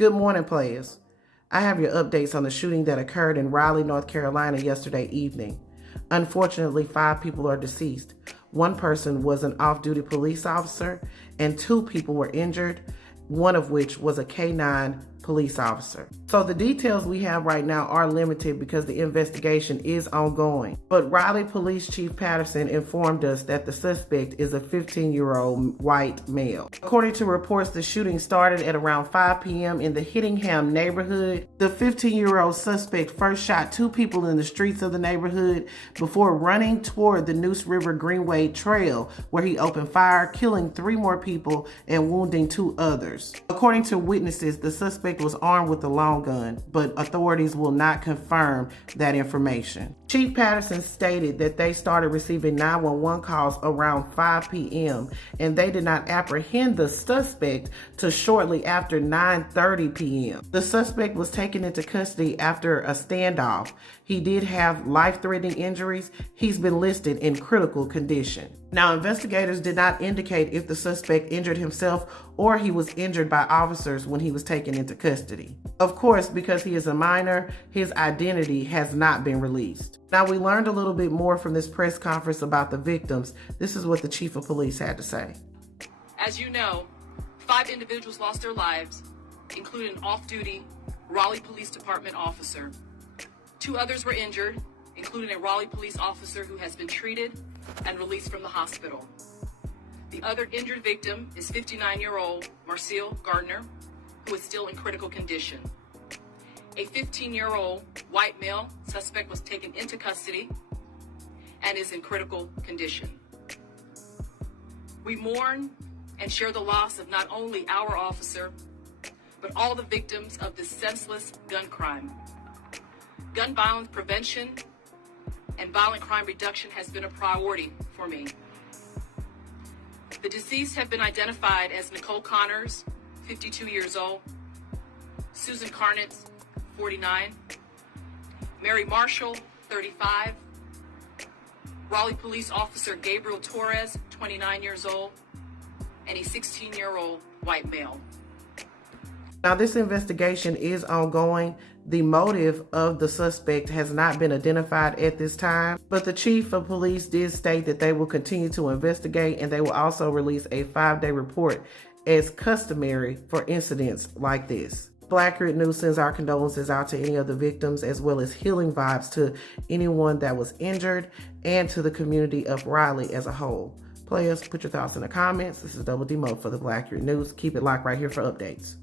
Good morning, players. I have your updates on the shooting that occurred in Raleigh, North Carolina yesterday evening. Unfortunately, 5 people are deceased. 1 person was an off-duty police officer, and 2 people were injured, one of which was a K-9 police officer. So the details we have right now are limited because the investigation is ongoing. But Raleigh Police Chief Patterson informed us that the suspect is a 15-year-old white male. According to reports, the shooting started at around 5 p.m. in the Hittingham neighborhood. The 15-year-old suspect first shot 2 people in the streets of the neighborhood before running toward the Neuse River Greenway Trail, where he opened fire, killing 3 more people and wounding 2 others. According to witnesses, the suspect was armed with a long gun, but authorities will not confirm that information. Chief Patterson stated that they started receiving 911 calls around 5 p.m. and they did not apprehend the suspect till shortly after 9:30 p.m. The suspect was taken into custody after a standoff. He did have life-threatening injuries. He's been listed in critical condition. Now, investigators did not indicate if the suspect injured himself or he was injured by officers when he was taken into custody. Of course, because he is a minor, his identity has not been released. Now, we learned a little bit more from this press conference about the victims. This is what the chief of police had to say. As you know, 5 individuals lost their lives, including an off-duty Raleigh Police Department officer. 2 others were injured, including a Raleigh police officer who has been treated and released from the hospital. The other injured victim is 59-year-old Marcel Gardner, who is still in critical condition. A 15-year-old white male suspect was taken into custody and is in critical condition. We mourn and share the loss of not only our officer, but all the victims of this senseless gun crime. Gun violence prevention and violent crime reduction has been a priority for me. The deceased have been identified as Nicole Connors, 52 years old, Susan Carnitz, 49, Mary Marshall, 35, Raleigh Police Officer Gabriel Torres, 29 years old, and a 16-year-old white male. Now, this investigation is ongoing. The motive of the suspect has not been identified at this time, but the chief of police did state that they will continue to investigate and they will also release a 5-day report as customary for incidents like this. Black Grit News sends our condolences out to any of the victims, as well as healing vibes to anyone that was injured and to the community of Raleigh as a whole. Players, put your thoughts in the comments. This is Double D Mo for the Black Grit News. Keep it locked right here for updates.